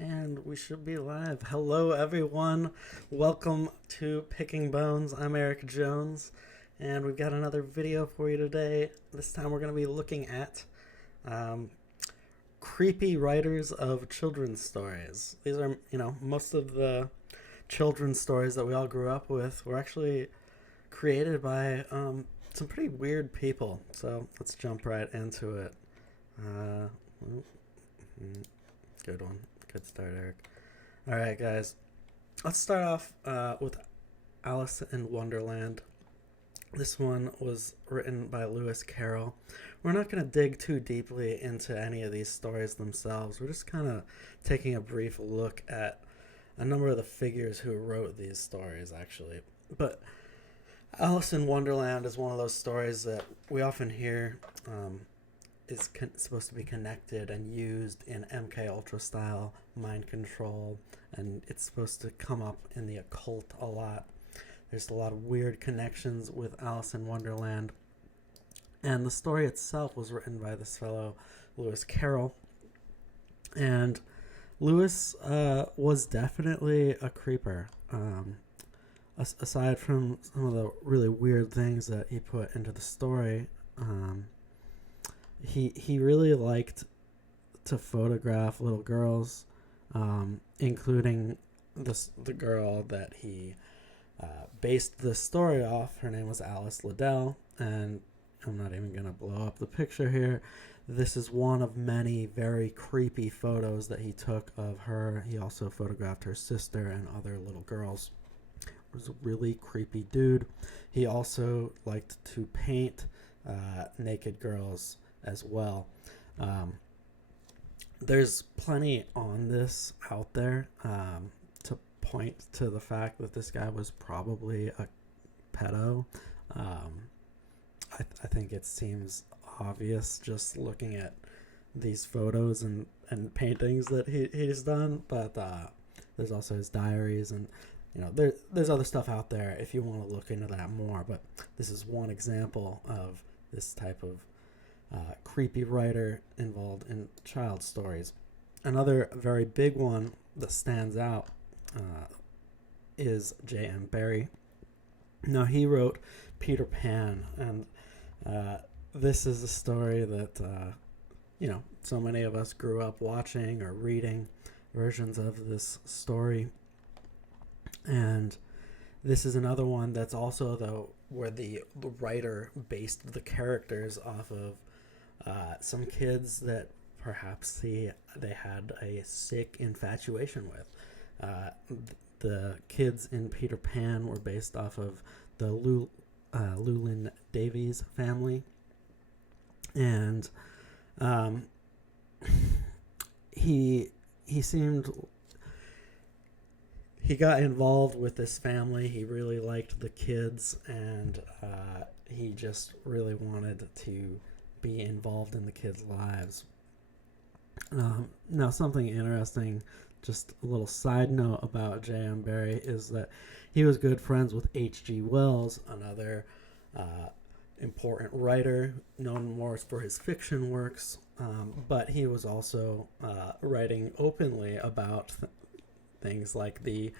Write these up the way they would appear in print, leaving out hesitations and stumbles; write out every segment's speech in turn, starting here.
And we should be live. Hello, everyone. Welcome to Picking Bones. I'm Eric Jones, and we've got another video for you today. This time we're going to be looking at creepy writers of children's stories. These are, most of the children's stories that we all grew up with were actually created by some pretty weird people. So let's jump right into it. Good one. Good start, Eric. All right, guys. Let's start off with Alice in Wonderland. This one was written by Lewis Carroll. We're not going to dig too deeply into any of these stories themselves. We're just kind of taking a brief look at a number of the figures who wrote these stories, actually. But Alice in Wonderland is one of those stories that we often hear is supposed to be connected and used in MK Ultra style mind control, and it's supposed to come up in the occult a lot. There's a lot of weird connections with Alice in Wonderland, and the story itself was written by this fellow Lewis Carroll. And Lewis was definitely a creeper. Aside from some of the really weird things that he put into the story, he really liked to photograph little girls, including the girl that he based the story off. Her name was Alice Liddell, and I'm not even going to blow up the picture here. This is one of many very creepy photos that he took of her. He also photographed her sister and other little girls. He was a really creepy dude. He also liked to paint naked girls as well. There's plenty on this out there to point to the fact that this guy was probably a pedo. I think it seems obvious just looking at these photos and paintings that he's done, but there's also his diaries, and there's other stuff out there if you want to look into that more, but this is one example of this type of creepy writer involved in child stories. Another very big one that stands out is J.M. Barrie. Now, he wrote Peter Pan, and this is a story that so many of us grew up watching or reading versions of this story. And this is another one that's also, though, where the writer based the characters off of some kids that perhaps they had a sick infatuation with. The kids in Peter Pan were based off of the Llewellyn Davies family, and he got involved with this family. He really liked the kids, and he just really wanted to be involved in the kids' lives. Now, something interesting, just a little side note about J.M. Barrie, is that he was good friends with H.G. Wells, another important writer known more for his fiction works, but he was also writing openly about things like the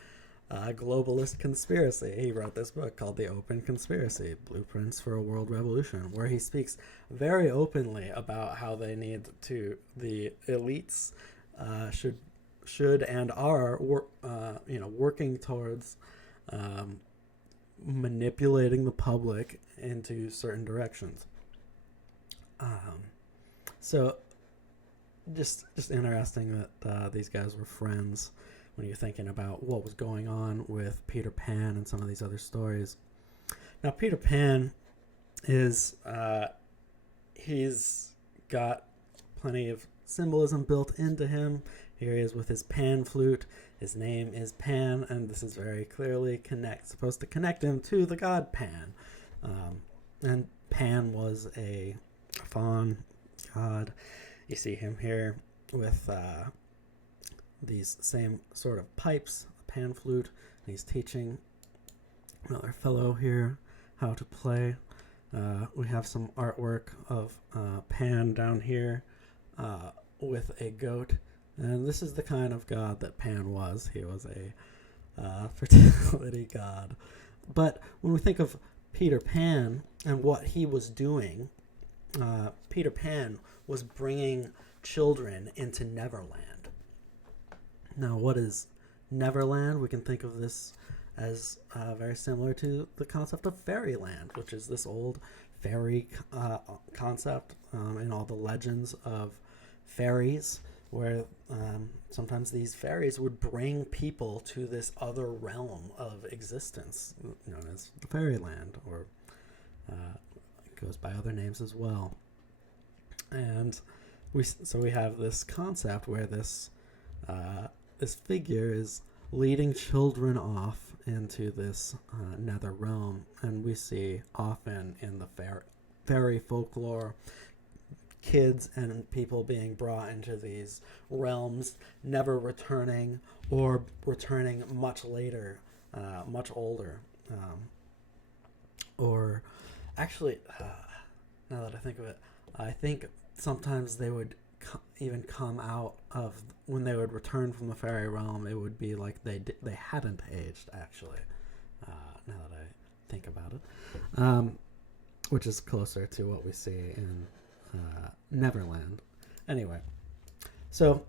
globalist conspiracy. He wrote this book called The Open Conspiracy, Blueprints for a World Revolution, where he speaks very openly about how the elites should and are working towards manipulating the public into certain directions. So just interesting that these guys were friends when you're thinking about what was going on with Peter Pan and some of these other stories. Now, Peter Pan is he's got plenty of symbolism built into him. Here he is with his pan flute. His name is Pan, and this is very clearly supposed to connect him to the god Pan. And Pan was a faun god. You see him here with these same sort of pipes, a pan flute, and he's teaching another fellow here how to play. We have some artwork of Pan down here with a goat And this is the kind of god that Pan was. He was a fertility god. But when we think of Peter Pan and what he was doing, Peter Pan was bringing children into Neverland. Now, what is Neverland? We can think of this as very similar to the concept of fairyland, which is this old fairy concept in all the legends of fairies, where sometimes these fairies would bring people to this other realm of existence known as fairyland, or it goes by other names as well. And we have this concept where this figure is leading children off into this nether realm, and we see often in the fairy folklore kids and people being brought into these realms, never returning, or returning much later, much older, or actually, now that I think of it, I think sometimes they would even come out of, when they would return from the fairy realm, it would be like they hadn't aged, actually, now that I think about it, which is closer to what we see in Neverland. Anyway, so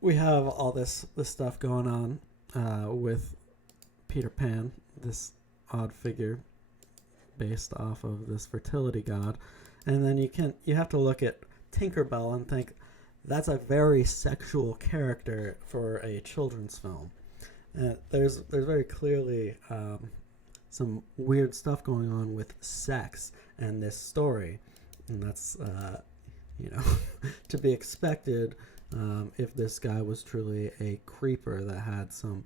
we have all this stuff going on with Peter Pan, this odd figure based off of this fertility god. And then you have to look at Tinkerbell and think that's a very sexual character for a children's film. There's very clearly some weird stuff going on with sex and this story, and that's to be expected if this guy was truly a creeper that had some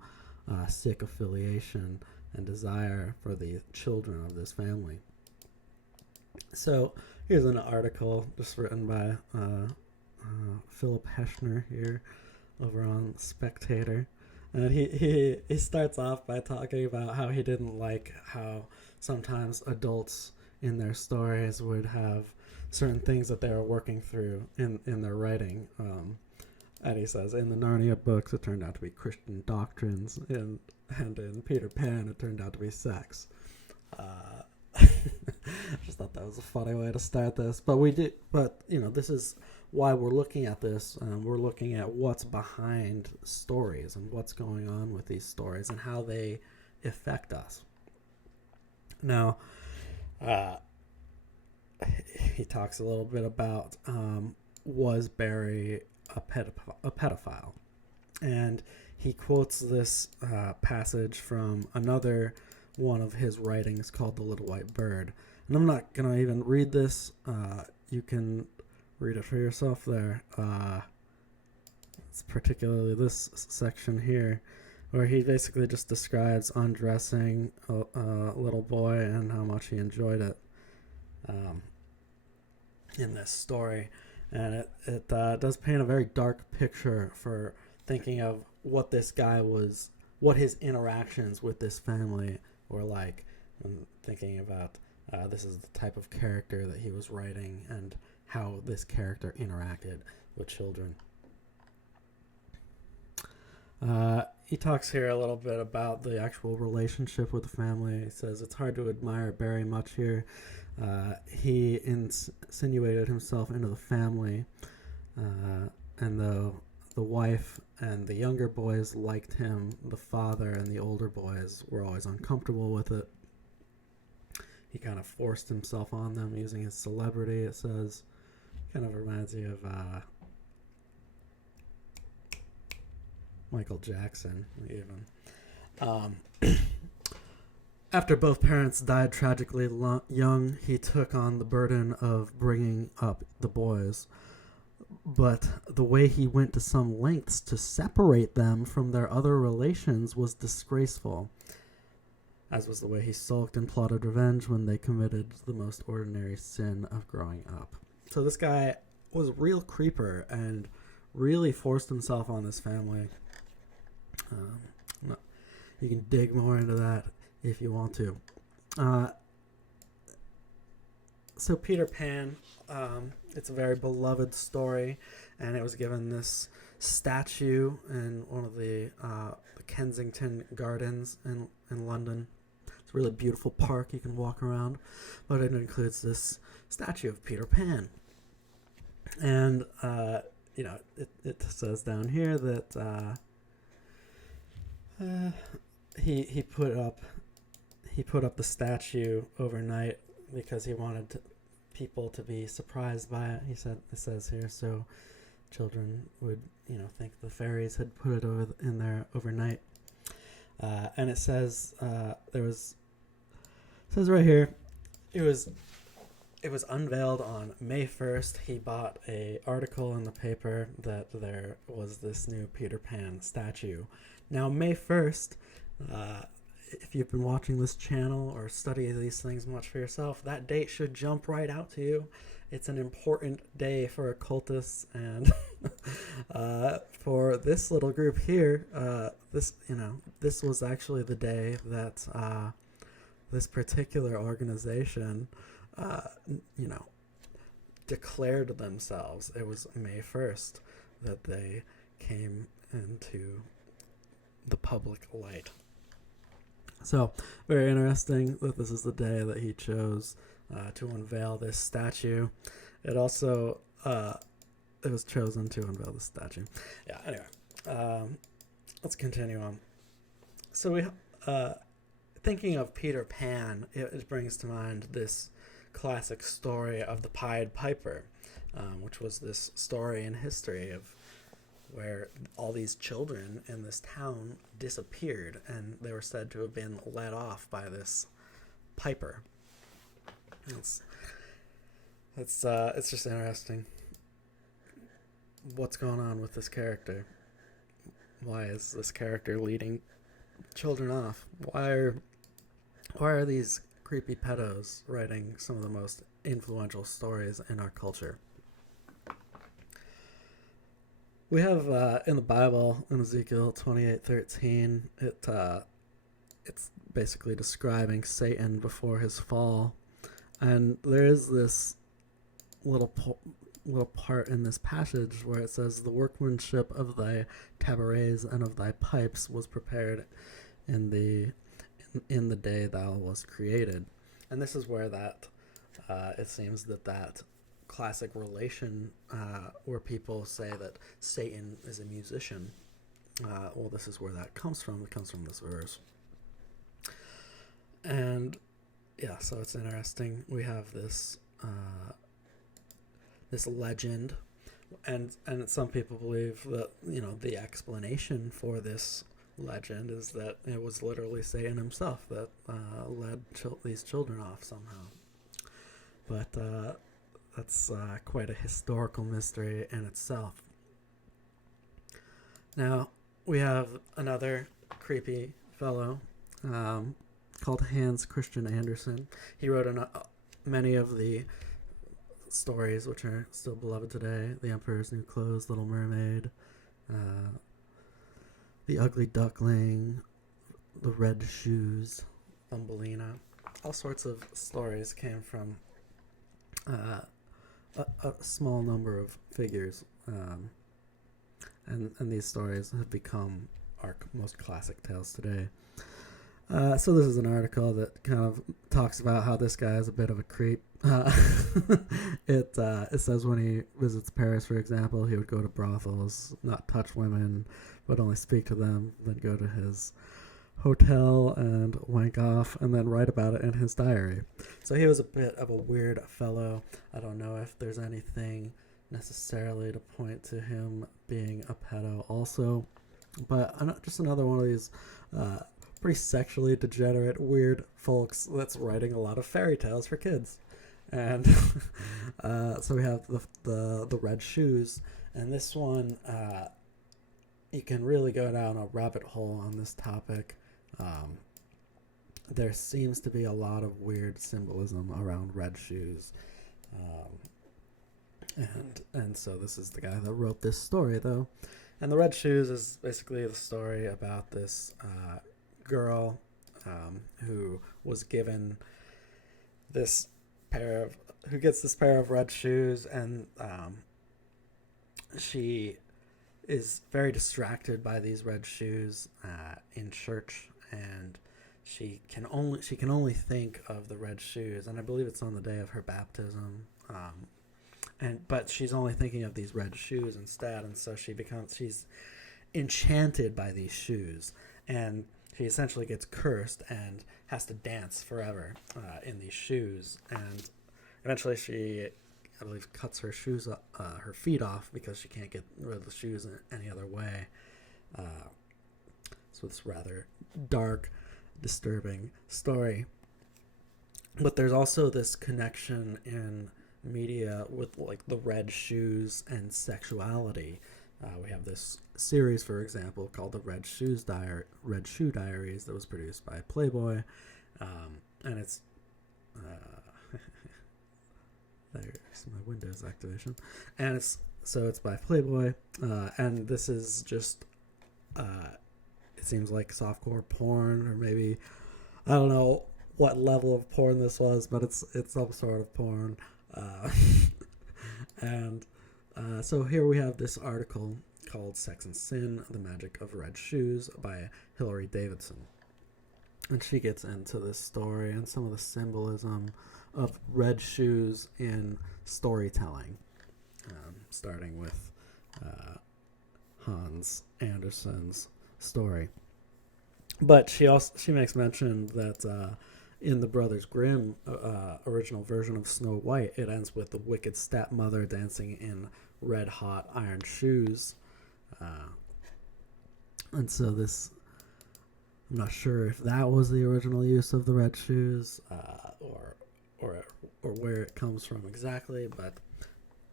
sick affiliation and desire for the children of this family. So here's an article just written by Philip Heschner here over on Spectator. And he starts off by talking about how he didn't like how sometimes adults in their stories would have certain things that they were working through in their writing. And he says, in the Narnia books, it turned out to be Christian doctrines, and in Peter Pan, it turned out to be sex. I just thought that was a funny way to start this. But this is why we're looking at this. We're looking at what's behind stories and what's going on with these stories and how they affect us. Now, he talks a little bit about was Barrie a pedophile? And he quotes this passage from another one of his writings called The Little White Bird. And I'm not going to even read this. You can read it for yourself there. It's particularly this section here, where he basically just describes undressing a little boy and how much he enjoyed it in this story. And it does paint a very dark picture for thinking of what this guy was, what his interactions with this family were like, and thinking about this is the type of character that he was writing and how this character interacted with children. He talks here a little bit about the actual relationship with the family. He says it's hard to admire Barrie much here. He insinuated himself into the family, and though the wife and the younger boys liked him, the father and the older boys were always uncomfortable with it. He kind of forced himself on them using his celebrity, it says. Kind of reminds me of Michael Jackson, even. After both parents died tragically young, he took on the burden of bringing up the boys. But the way he went to some lengths to separate them from their other relations was disgraceful, as was the way he sulked and plotted revenge when they committed the most ordinary sin of growing up. So this guy was a real creeper and really forced himself on this family. You can dig more into that if you want to. So Peter Pan, it's a very beloved story, and it was given this statue in one of the Kensington Gardens in London. It's a really beautiful park you can walk around, but it includes this statue of Peter Pan. And, it says down here that he put up the statue overnight because he wanted people to be surprised by it. It says here, so children would, think the fairies had put it in there overnight. And it says says right here, it was unveiled on May 1st. He bought a article in the paper that there was this new Peter Pan statue. Now, May 1st, if you've been watching this channel or study these things much for yourself, that date should jump right out to you. It's an important day for occultists, and for this little group here, this was actually the day that this particular organization, declared themselves. It was May 1st that they came into the public light. So, very interesting that this is the day that he chose to unveil this statue. It also, it was chosen to unveil the statue. Yeah, anyway, let's continue on. So we, thinking of Peter Pan, it brings to mind this classic story of the Pied Piper, which was this story in history of where all these children in this town disappeared, and they were said to have been led off by this piper. It's just interesting. What's going on with this character? Why is this character leading children off? Why are these creepy pedos writing some of the most influential stories in our culture? We have in the Bible, in Ezekiel 28:13, it's basically describing Satan before his fall, and there is this little part in this passage where it says, "The workmanship of thy tabrets and of thy pipes was prepared in the day thou was created," and this is where that it seems that classic relation where people say that Satan is a musician. Well, this is where that comes from. It comes from this verse. And yeah, so it's interesting. We have this this legend, and some people believe that the explanation for this legend is that it was literally Satan himself that led these children off somehow. But that's quite a historical mystery in itself. Now, we have another creepy fellow called Hans Christian Andersen. He wrote many of the stories which are still beloved today: The Emperor's New Clothes, Little Mermaid, The Ugly Duckling, The Red Shoes, Thumbelina. All sorts of stories came from a small number of figures, and these stories have become our most classic tales today. So this is an article that kind of talks about how this guy is a bit of a creep. It says when he visits Paris, for example, he would go to brothels, not touch women, but only speak to them, then go to his hotel and wank off, and then write about it in his diary. So he was a bit of a weird fellow. I don't know if there's anything necessarily to point to him being a pedo also, but just another one of these pretty sexually degenerate, weird folks that's writing a lot of fairy tales for kids. And so we have the Red Shoes, and this one you can really go down a rabbit hole on this topic. There seems to be a lot of weird symbolism around red shoes, and so this is the guy that wrote this story, though. And the Red Shoes is basically the story about this girl who was given this pair of who gets this pair of red shoes, and she is very distracted by these red shoes in church, and she can only think of the red shoes, and I believe it's on the day of her baptism. But she's only thinking of these red shoes instead, and so she's enchanted by these shoes, and she essentially gets cursed and has to dance forever in these shoes, and eventually she, I believe, cuts her feet off because she can't get rid of the shoes in any other way. So it's rather dark, disturbing story. But there's also this connection in media with like the red shoes and sexuality. We have this series, for example, called the Red Shoe Diaries that was produced by Playboy, and it's there's my Windows activation, and it's by Playboy, and this is just it seems like softcore porn, or maybe I don't know what level of porn this was, but it's some sort of porn. And so here we have this article called Sex and Sin, The Magic of Red Shoes by Hilary Davidson. And she gets into this story and some of the symbolism of red shoes in storytelling, starting with Hans Andersen's story. But she makes mention that in the Brothers Grimm original version of Snow White, it ends with the wicked stepmother dancing in red-hot iron shoes. And so this, I'm not sure if that was the original use of the red shoes or where it comes from exactly, but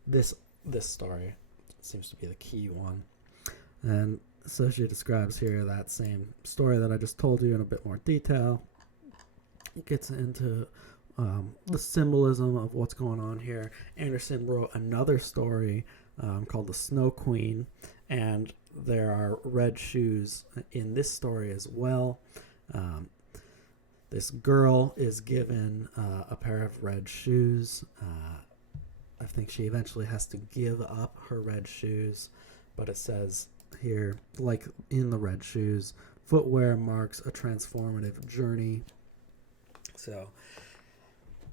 this story seems to be the key one. And so she describes here that same story that I just told you in a bit more detail. It gets into the symbolism of what's going on here. Andersen wrote another story called The Snow Queen, and there are red shoes in this story as well. This girl is given a pair of red shoes. I think she eventually has to give up her red shoes, but it says here, like in the red shoes, footwear marks a transformative journey. So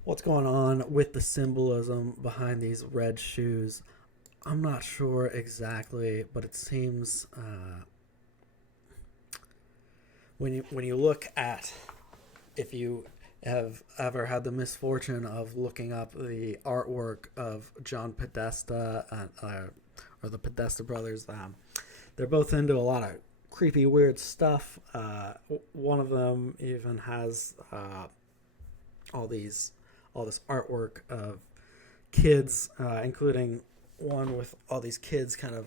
what's going on with the symbolism behind these red shoes? I'm not sure exactly, but it seems when you look at, if you have ever had the misfortune of looking up the artwork of John Podesta or the Podesta brothers, they're both into a lot of creepy, weird stuff. One of them even has all this artwork of kids, including one with all these kids kind of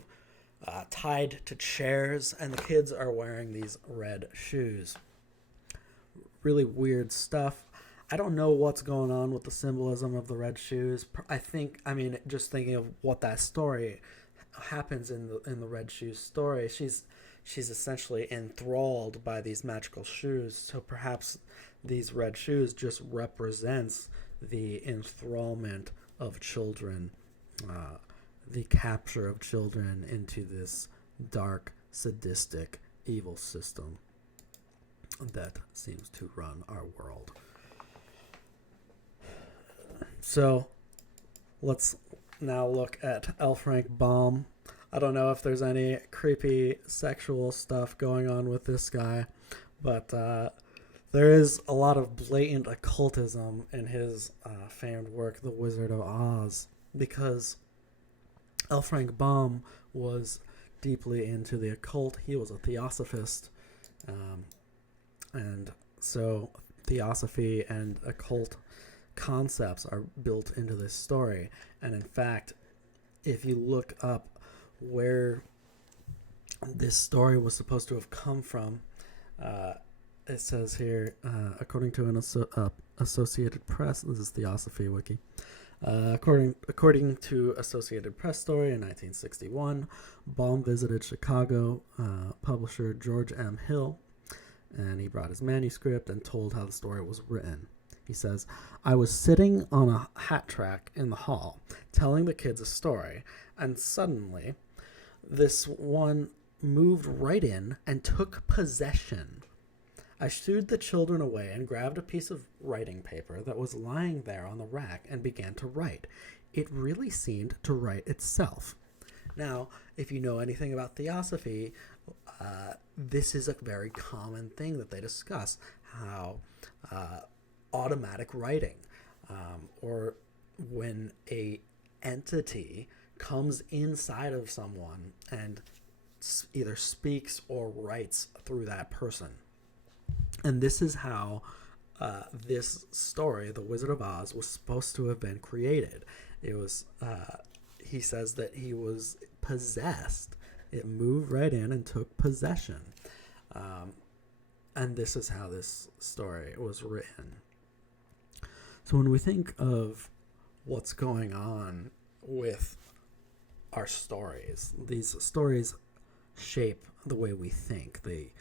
tied to chairs, and the kids are wearing these red shoes. Really weird stuff. I don't know what's going on with the symbolism of the red shoes. Just thinking of what that story happens in the red shoes story, she's essentially enthralled by these magical shoes. So perhaps these red shoes just represents the enthrallment of children, the capture of children into this dark, sadistic, evil system that seems to run our world. So let's now look at L. Frank Baum. I don't know if there's any creepy sexual stuff going on with this guy, but there is a lot of blatant occultism in his famed work, The Wizard of Oz, because L. Frank Baum was deeply into the occult. He was a theosophist, and so theosophy and occult concepts are built into this story. And in fact, if you look up where this story was supposed to have come from, it says here, according to an Associated Press, this is Theosophy Wiki, according to Associated Press story in 1961, Baum visited Chicago publisher George M. Hill, and he brought his manuscript and told how the story was written. He says, I was sitting on a hat track in the hall, telling the kids a story, and suddenly this one moved right in and took possession. I shooed the children away and grabbed a piece of writing paper that was lying there on the rack and began to write. It really seemed to write itself. Now, if you know anything about Theosophy, this is a very common thing that they discuss, how automatic writing, or when a entity comes inside of someone and either speaks or writes through that person. And this is how this story, The Wizard of Oz, was supposed to have been created. It was, he says that he was possessed. It moved right in and took possession. And this is how this story was written. So when we think of what's going on with our stories, these stories shape the way we think. They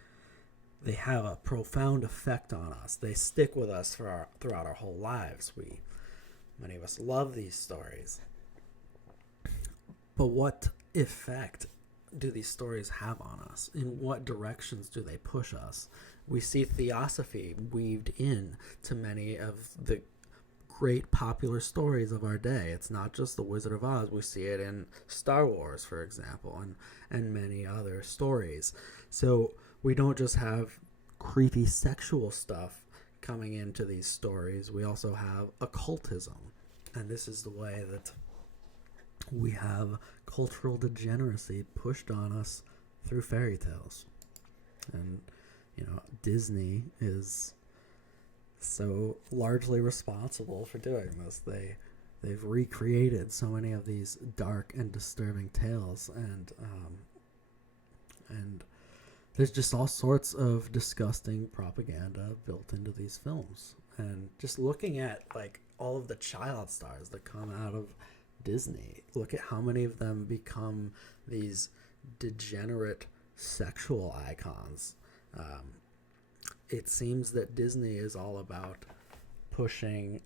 have a profound effect on us. They stick with us throughout our whole lives. Many of us love these stories. But what effect do these stories have on us? In what directions do they push us? We see Theosophy weaved in to many of the great popular stories of our day. It's not just The Wizard of Oz. We see it in Star Wars, for example, and many other stories. So we don't just have creepy sexual stuff coming into these stories. We also have occultism. And this is the way that we have cultural degeneracy pushed on us through fairy tales. And, Disney is so largely responsible for doing this. They've recreated so many of these dark and disturbing tales, and there's just all sorts of disgusting propaganda built into these films. And just looking at all of the child stars that come out of Disney, look at how many of them become these degenerate sexual icons. It seems that Disney is all about pushing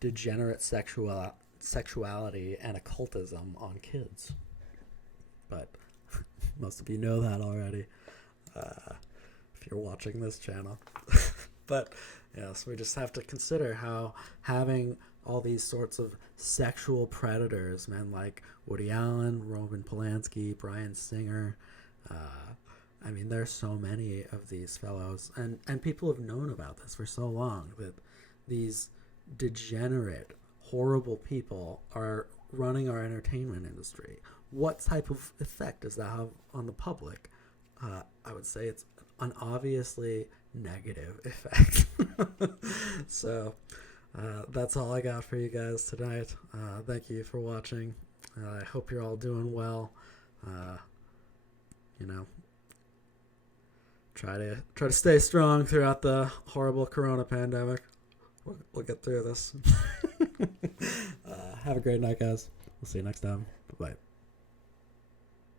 degenerate sexuality and occultism on kids. But most of you know that already, if you're watching this channel. But yes, we just have to consider how having all these sorts of sexual predators, men like Woody Allen, Roman Polanski, Bryan Singer, there's so many of these fellows, and people have known about this for so long, that these degenerate, horrible people are running our entertainment industry. What type of effect does that have on the public? I would say it's an obviously negative effect. So that's all I got for you guys tonight. Thank you for watching. I hope you're all doing well. Try to stay strong throughout the horrible corona pandemic. We'll get through this. Have a great night, guys. We'll see you next time. Bye.